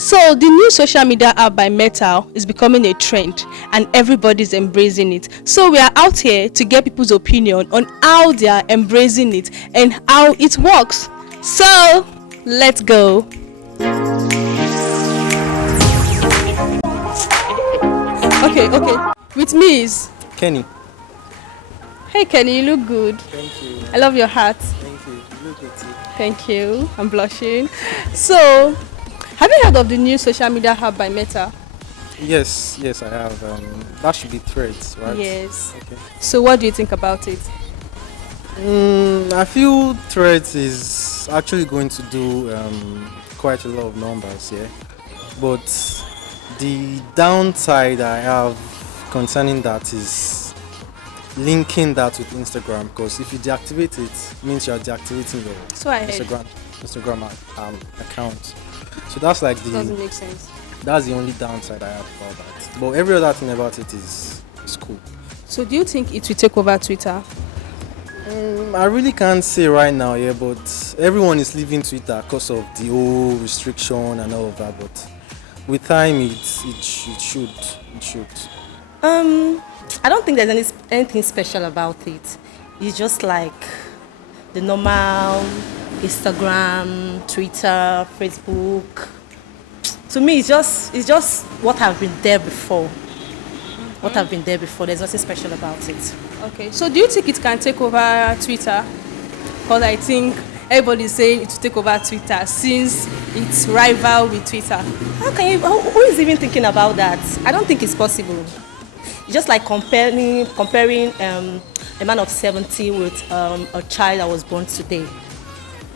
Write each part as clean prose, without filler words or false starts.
So the new social media app by Meta is becoming a trend and everybody's embracing it. So we are out here to get people's opinion on how they are embracing it and how it works. So let's go. Okay. With me is Kenny. Hey Kenny, you look good. Thank you. I love your hat. Thank you. You look good too. Thank you. I'm blushing. So, have you heard of the new social media app by Meta? Yes, I have. That should be Threads, right? Yes. Okay. So, what do you think about it? I feel Threads is actually going to do quite a lot of numbers, yeah. But the downside I have concerning that is linking that with Instagram, because if you deactivate it means you're deactivating your So I heard. Instagram account. So that's like Doesn't make sense. that's the only downside I have about that. But every other thing about it is cool. So, do you think it will take over Twitter? I really can't say right now, yeah, but everyone is leaving Twitter because of the whole restriction and all of that. But with time, it should. I don't think there's anything special about it. It's just like the normal Instagram, Twitter, Facebook. To me, it's just what have been there before. What have been there before. There's nothing special about it. Okay. So, do you think it can take over Twitter? Because I think everybody's saying it will take over Twitter since it's rival with Twitter. Who is even thinking about that? I don't think it's possible. It's just like comparing a man of 70 with a child that was born today.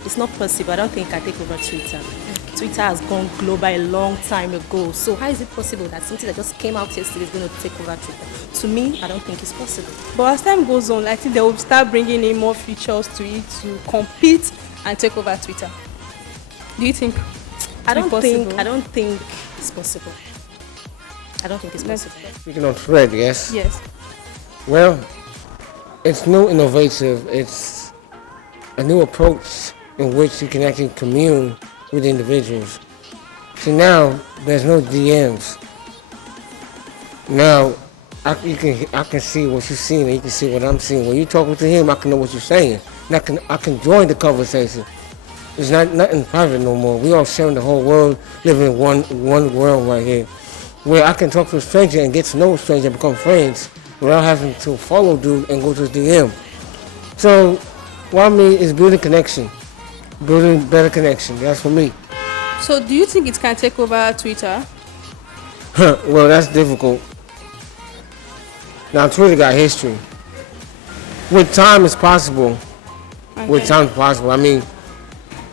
It's not possible. I don't think I take over Twitter. Okay. Twitter has gone global a long time ago. So how is it possible that something that just came out yesterday is going to take over Twitter? To me, I don't think it's possible. But as time goes on, I think they will start bringing in more features to it to compete and take over Twitter. Do you think? I don't think it's possible. I don't think it's possible. Speaking of Thread, yes? Yes. Well, it's new, innovative. It's a new approach in which you can actually commune with individuals. See, now there's no DMs. Now I can see what you're seeing and you can see what I'm seeing. When you're talking to him, I can know what you're saying. And I can join the conversation. It's nothing private no more. We all sharing the whole world, living in one world right here, where I can talk to a stranger and get to know a stranger and become friends without having to follow dude and go to his DM. So what I mean is building connection, building better connection. That's for me. So do you think it can take over Twitter? Well, that's difficult. Now Twitter got history. With time it's possible. Okay. With time it's possible. I mean,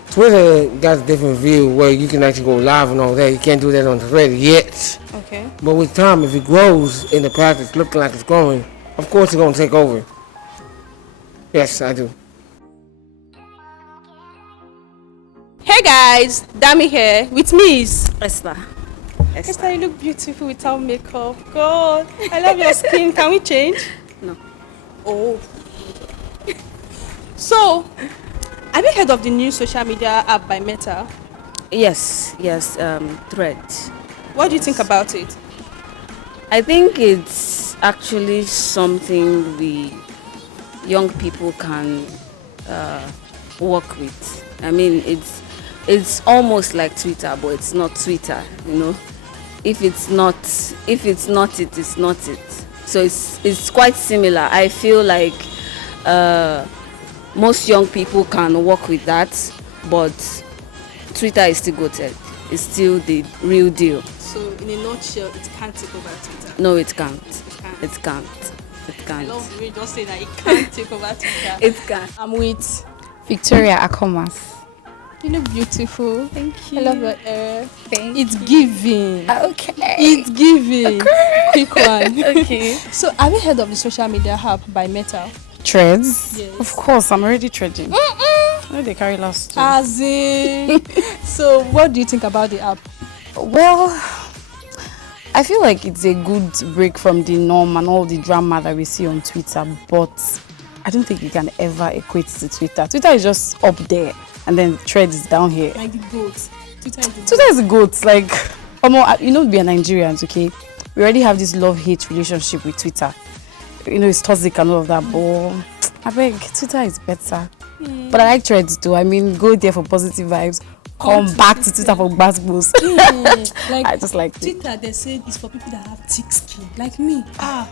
Twitter got a different view where you can actually go live and all that. You can't do that on Thread yet. Okay. But with time, if it grows in the path it's looking like it's growing, of course it's going to take over. Yes, I do. Hey guys, Dami here. With me is Esther, you look beautiful without makeup. God, I love your skin. Can we change? No. Oh. So, have you heard of the new social media app by Meta? Yes, Thread. What do you think about it? I think it's actually something we young people can work with. I mean, it's almost like Twitter, but it's not Twitter, you know. If it's not it, it's not it. So it's quite similar. I feel like most young people can work with that, but Twitter is still goated. It's still the real deal. So in a nutshell, it can't take over Twitter. No, it can't. It can't. I It love the way you just say that it can't take over Twitter. It can't. I'm with. Victoria Akomas. You look beautiful. Thank you. I love your hair. Thank It's giving. Okay. It's giving. Quick one. Okay. So have you heard of the social media app by Meta? Threads? Yes. Of course, I'm already trading. Where they carry last two? As in. So what do you think about the app? Well, I feel like it's a good break from the norm and all the drama that we see on Twitter, but I don't think you can ever equate to Twitter. Twitter is just up there and then Threads is down here. Like the goat. Twitter is good. Like, you know, we are Nigerians, okay? We already have this love-hate relationship with Twitter. You know, it's toxic and all of that, but I beg, Twitter is better. But I like Threads too. I mean, go there for positive vibes. Come back to Twitter for bad boost. Like, I just like Twitter, they say it's for people that have thick skin, like me. I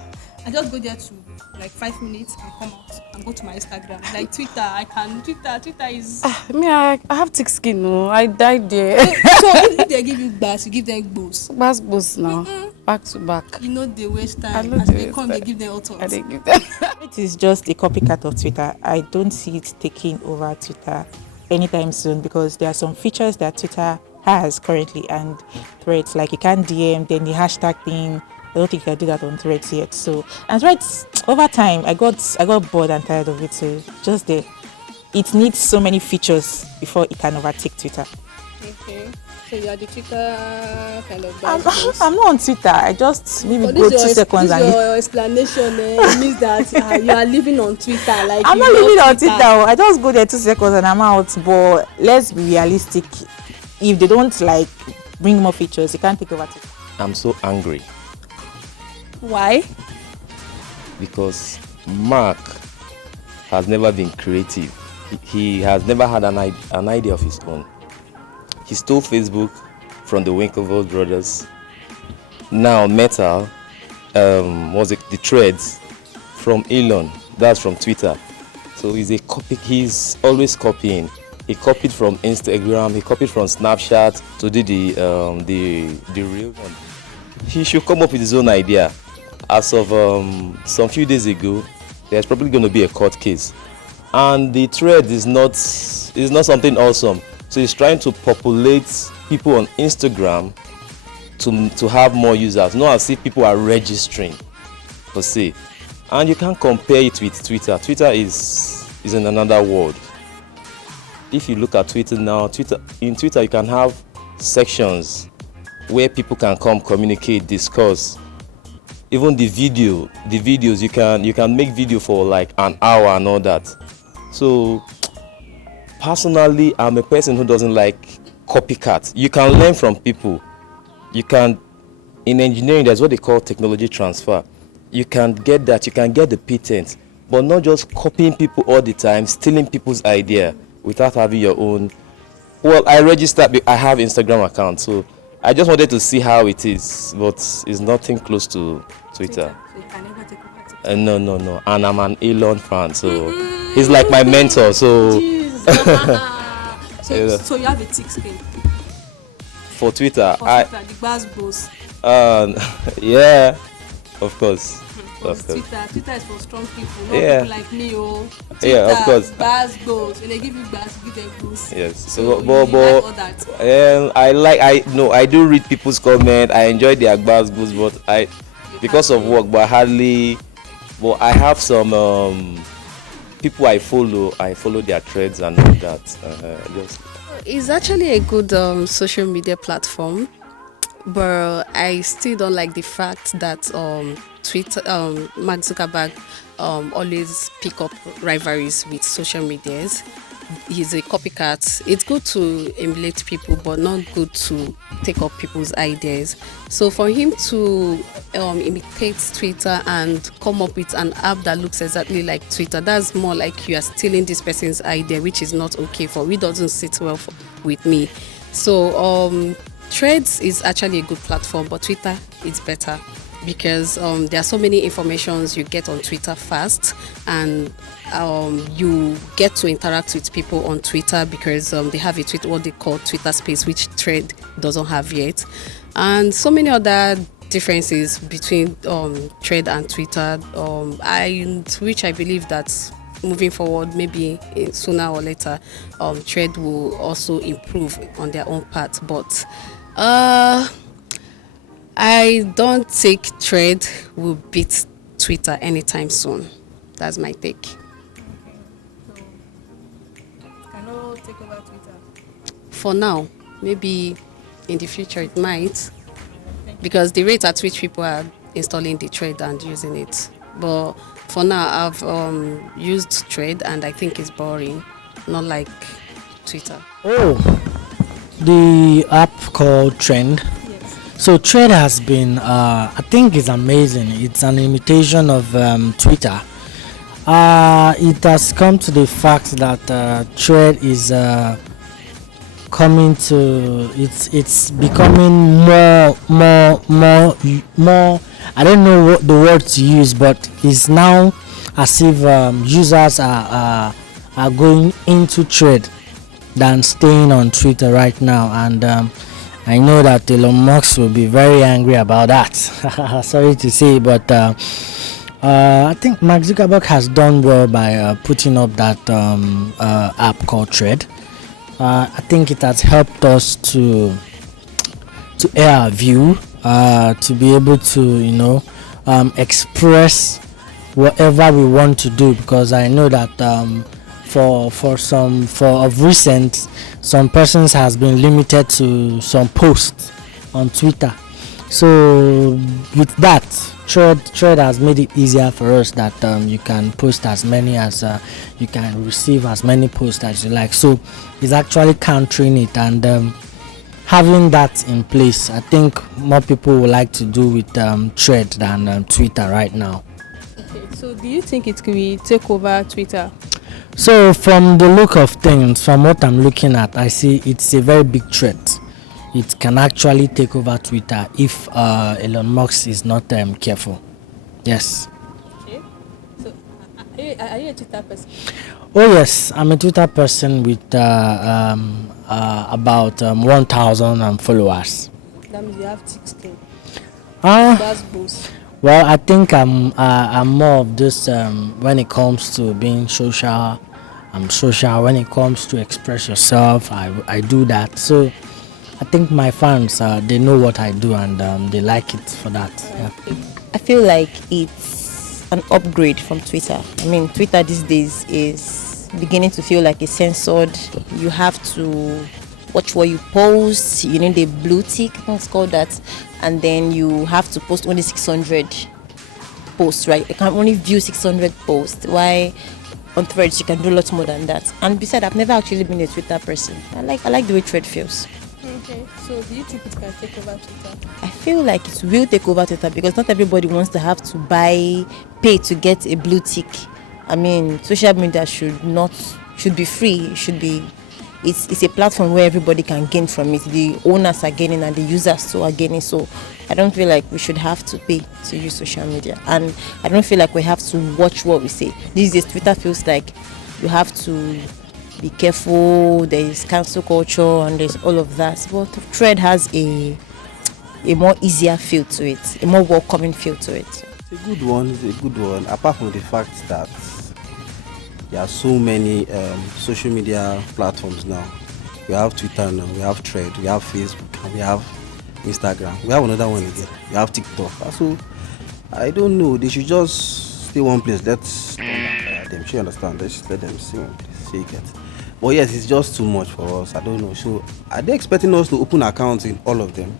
just go there to like 5 minutes and come out and go to my Instagram. Like Twitter, I can. Twitter is. I have thick skin, no. I died there. So if they give you bass, you give them boost. Bad boost now. Back to back. You know they waste I time. know As they they waste come, time. they give them autos. I didn't give them. It is just a copycat of Twitter. I don't see it taking over Twitter anytime soon because there are some features that Twitter has currently and Threads, like you can't DM, then the hashtag thing. I don't think you can do that on Threads yet. So, and Threads, over time, I got bored and tired of it. So, just there. It needs so many features before it can overtake Twitter. Okay. So you are the Twitter kind of I'm, guy. I'm not on Twitter. I just maybe But go this 2 seconds and your explanation means that you are living on Twitter. Like I'm you not love living on Twitter. I just go there 2 seconds and I'm out. But let's be realistic. If they don't like bring more features, you can't take over Twitter. I'm so angry Why? because Mark has never been creative. He has never had an idea of his own. He stole Facebook from the Winklevoss brothers. Now Meta, the Threads from Elon. That's from Twitter. So he's always copying. He copied from Instagram. He copied from Snapchat to do the real one. He should come up with his own idea. As of some few days ago, there's probably going to be a court case, and the thread is not something awesome. So he's trying to populate people on Instagram to have more users. Not as if people are registering per se, and you can't compare it with Twitter. Twitter is in another world. If you look at Twitter now, in Twitter you can have sections where people can come communicate, discuss. Even the videos you can make video for like an hour and all that. So personally, I'm a person who doesn't like copycat. You can learn from people. In engineering, there's what they call technology transfer. You can get that, you can get the patent, but not just copying people all the time, stealing people's idea without having your own. Well, I registered, I have Instagram account, so I just wanted to see how it is, but it's nothing close to Twitter. So you can never take over Twitter. No. And I'm an Elon fan, so he's like my mentor, so So you have a thick skin. for Twitter, For Twitter, the Baz boss. yeah, of course. Twitter is for strong people, not Yeah. people like me. Yeah, of course. Baz goes. When they give you baz, you give them boost. Yes. So So, you like all that. I do read people's comment. I enjoy their buzz boost, but because of work, but I have some people I follow their threads and all that. It's actually a good social media platform, but I still don't like the fact that Twitter, Mark Zuckerberg always pick up rivalries with social medias. He's a copycat. It's good to emulate people, but not good to take up people's ideas. So for him to imitate Twitter and come up with an app that looks exactly like Twitter, that's more like you are stealing this person's idea, which is not okay for me. It doesn't sit well with me. So Threads is actually a good platform, but Twitter is better because there are so many informations you get on Twitter fast, and you get to interact with people on Twitter because they have what they call Twitter Space, which Thread doesn't have yet, and so many other differences between Thread and Twitter, which I believe that moving forward, maybe sooner or later, Thread will also improve on their own part, but I don't think Thread will beat Twitter anytime soon. That's my take. Cannot take over Twitter. For now, maybe in the future it might, because the rate at which people are installing the Thread and using it. But for now, I've used Thread and I think it's boring, not like Twitter. Oh, the app called Trend. Yes. So Trend has been, I think, it's amazing. It's an imitation of Twitter. It has come to the fact that Thread is coming to it's becoming more. I don't know what the word to use, but it's now as if users are going into Thread than staying on Twitter right now, and I know that Elon Musk will be very angry about that. Sorry to say, but I think Mark Zuckerberg has done well by putting up that app called Thread. I think it has helped us to air our view, to be able to express whatever we want to do, because I know that for of recent, some persons has been limited to some posts on Twitter. So with that, Thread has made it easier for us that you can post as many as you can receive as many posts as you like. So it's actually countering it, and having that in place, I think more people would like to do with Thread than Twitter right now. Okay, so do you think it could take over Twitter? So from the look of things, from what I'm looking at, I see it's a very big threat. It can actually take over Twitter if Elon Musk is not careful. Yes. Okay. So are you a Twitter person? Oh yes, I'm a Twitter person with about 1,000 followers. That means you have 16. Uh, That's boost. well, I think I'm more of this when it comes to being social. I'm social. When it comes to express yourself, I do that. So I think my fans they know what I do, and they like it for that. Yeah. I feel like it's an upgrade from Twitter. I mean, Twitter these days is beginning to feel like it's censored. You have to watch what you post. You need a blue tick, I think it's called that, and then you have to post only 600 posts, right? You can only view 600 posts. Why on Threads you can do a lot more than that? And besides, I've never actually been a Twitter person. I like the way Thread feels. Okay, so do you think it can take over Twitter? I feel like it will take over Twitter because not everybody wants to have to pay to get a blue tick. I mean, social media should be free. It's a platform where everybody can gain from it. The owners are gaining and the users too are gaining. So I don't feel like we should have to pay to use social media. And I don't feel like we have to watch what we say. These days, Twitter feels like you have to be careful. There is cancel culture and there's all of that. But Thread has a more easier feel to it, a more welcoming feel to it. It's a good one. It's a good one. Apart from the fact that there are so many social media platforms now. We have Twitter now, we have Thread, we have Facebook, and we have Instagram. We have another one again. We have TikTok. So I don't know. They should just stay one place. Let's them. She understand. Let's let them see one place. See it. But yes, it's just too much for us. I don't know. So are they expecting us to open accounts in all of them?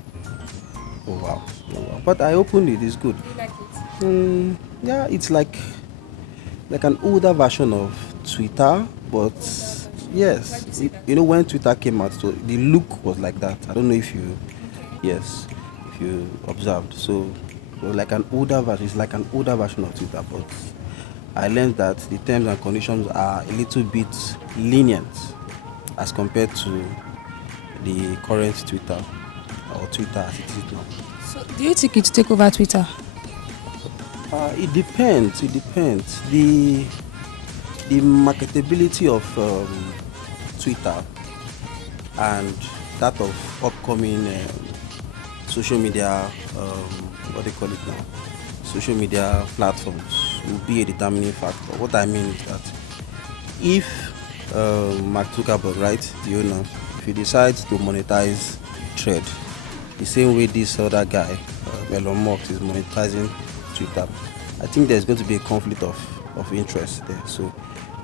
Oh wow. Oh, wow. But I opened it. It's good. You like it? Yeah, it's like an older version of Twitter, but yes, when Twitter came out, so the look was like that. I don't know if you observed. So it was like an older version. It's like an older version of Twitter, but I learned that the terms and conditions are a little bit lenient as compared to the current Twitter or Twitter as it is now. So do you think it will take over Twitter? It depends. The marketability of Twitter and that of upcoming social media, what they call it now, social media platforms will be a determining factor. What I mean is that if Mark Zuckerberg, right, the owner, if he decides to monetize Thread the same way this other guy, Elon Musk, is monetizing Twitter, I think there's going to be a conflict of interest there. So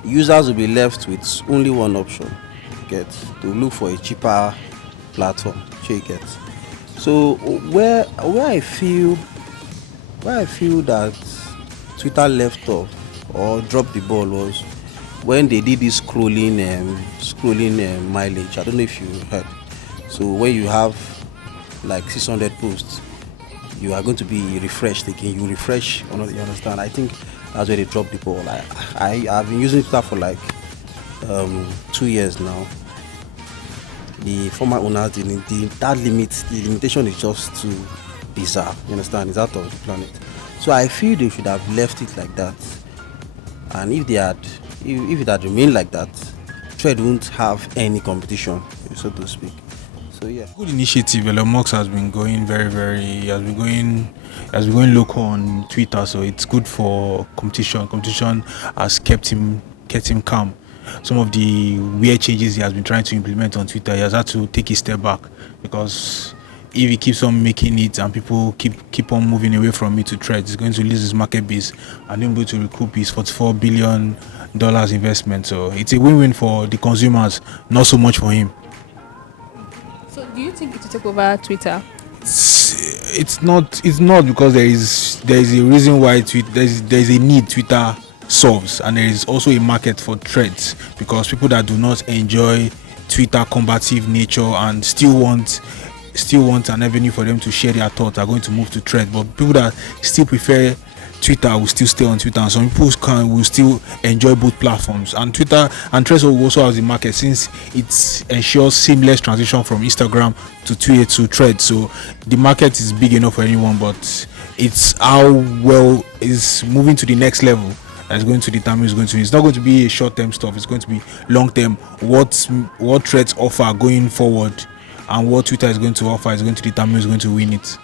users will be left with only one option, to look for a cheaper platform. So where I feel that Twitter left off or dropped the ball was when they did this scrolling mileage. I don't know if you heard. So when you have like 600 posts, you are going to be refreshed again. You refresh, you understand? I think that's where they drop the ball. I've been using Twitter for like 2 years now. The former owners, the limitation is just too bizarre. You understand? It's out of the planet. So I feel they should have left it like that. And if it had remained like that, Thread won't have any competition, so to speak. So yeah. Good initiative. Elon Musk has been going has been going local on Twitter, so it's good for competition. Competition has kept him calm. Some of the weird changes he has been trying to implement on Twitter, he has had to take a step back, because if he keeps on making it and people keep on moving away from it to Threads, he's going to lose his market base and be able to recoup his $44 billion investment. So it's a win-win for the consumers, not so much for him. So do you think it will take over Twitter? It's not because there is a reason why there's a need Twitter solves, and there is also a market for Threads, because people that do not enjoy Twitter combative nature and still want an avenue for them to share their thoughts are going to move to Thread. But people that still prefer Twitter will still stay on Twitter, and some people will still enjoy both platforms. And Twitter and Threads also has the market, since it ensures seamless transition from Instagram to Twitter to Threads. So the market is big enough for anyone, but it's how well is moving to the next level that's going to determine it's not going to be a short-term stuff, it's going to be long-term. What Threads offer going forward and what Twitter is going to offer is going to determine who's going to win it.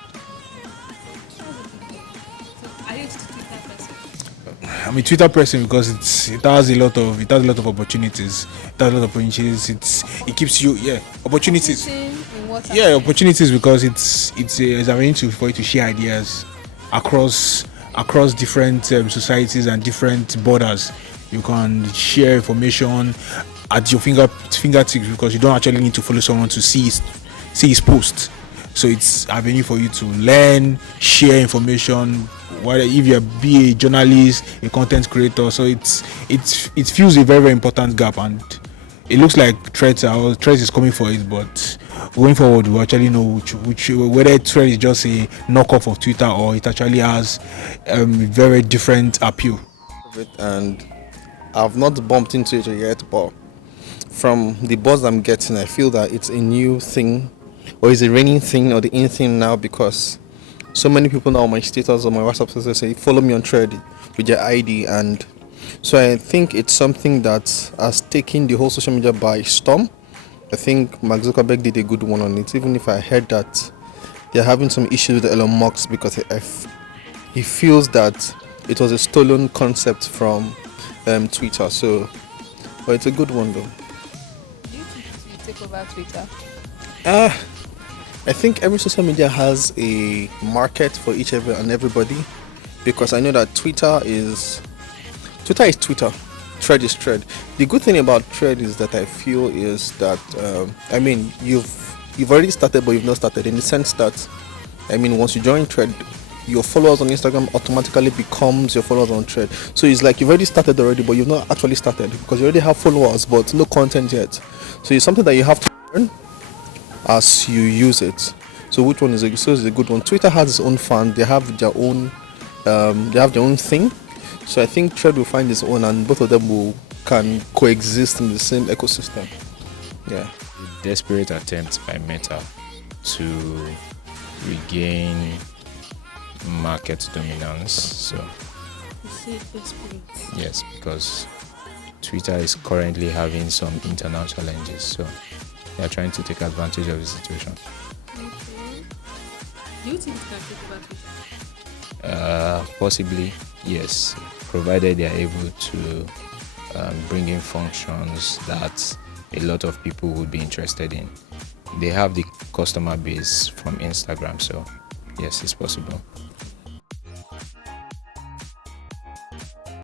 I'm a Twitter person because it has a lot of opportunities. It keeps you opportunities. Opportunities, because it's an avenue for you to share ideas across different societies and different borders. You can share information at your fingertips, because you don't actually need to follow someone to see his post. So it's an avenue for you to learn, share information, whether if you're a journalist, a content creator. So it fills a very, very important gap, and it looks like Threads is coming for it. But going forward, we actually know whether Threads is just a knockoff of Twitter or it actually has very different appeal. And I've not bumped into it yet, but from the buzz I'm getting, I feel that it's a new thing, or it's a reigning thing, or the in thing now, because so many people now on my status or my WhatsApp status say follow me on Thread with your ID, and so I think it's something that has taken the whole social media by storm. I think Mark Zuckerberg did a good one on it, even if I heard that they're having some issues with Elon Musk because he feels that it was a stolen concept from Twitter. So, but it's a good one though. Do you think it will take over Twitter? I think every social media has a market for each and everybody, because I know that Twitter is Twitter, Thread is Thread. The good thing about Thread is that I feel is that you've already started, but you've not started, in the sense that once you join Thread, your followers on Instagram automatically becomes your followers on Thread. So it's like you've already started already, but you've not actually started, because you already have followers but no content yet. So it's something that you have to learn as you use it. So which one is a good one? Twitter has its own fan. They have their own thing. So I think Thread will find its own, and both of them can coexist in the same ecosystem. Yeah. A desperate attempt by Meta to regain market dominance. So You say desperate. yes, because Twitter is currently having some internal challenges, so they are trying to take advantage of the situation. Okay. Do you think it can take over Twitter? Possibly, yes, provided they are able to bring in functions that a lot of people would be interested in. They have the customer base from Instagram, so yes, it's possible.